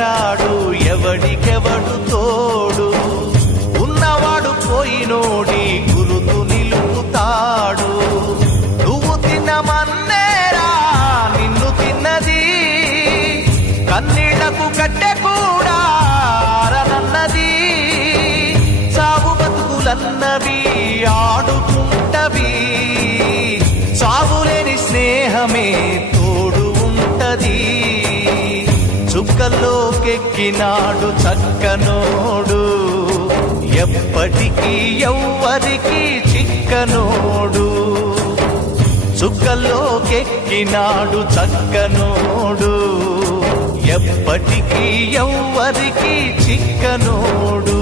రాడు ఎవడికెవడు తోడు ఉన్నవాడు పోయినోడి గురుతు నిలుపుతాడు నువ్వు తిన్నమన్నేరా నిన్ను తిన్నది కన్నీళ్లకు కట్టె కూడా ఆరనన్నది సాగు బతుకులన్నవి ఆడుకుంటవి సాగులేని స్నేహమే తోడు ఉంటది చుక్కల్లోకెక్కినాడు చక్కనోడు ఎప్పటికీ ఎవ్వరికి చిక్కనోడు చుక్కల్లోకెక్కినాడు చక్కనోడు ఎప్పటికీ ఎవ్వరికి చిక్కనోడు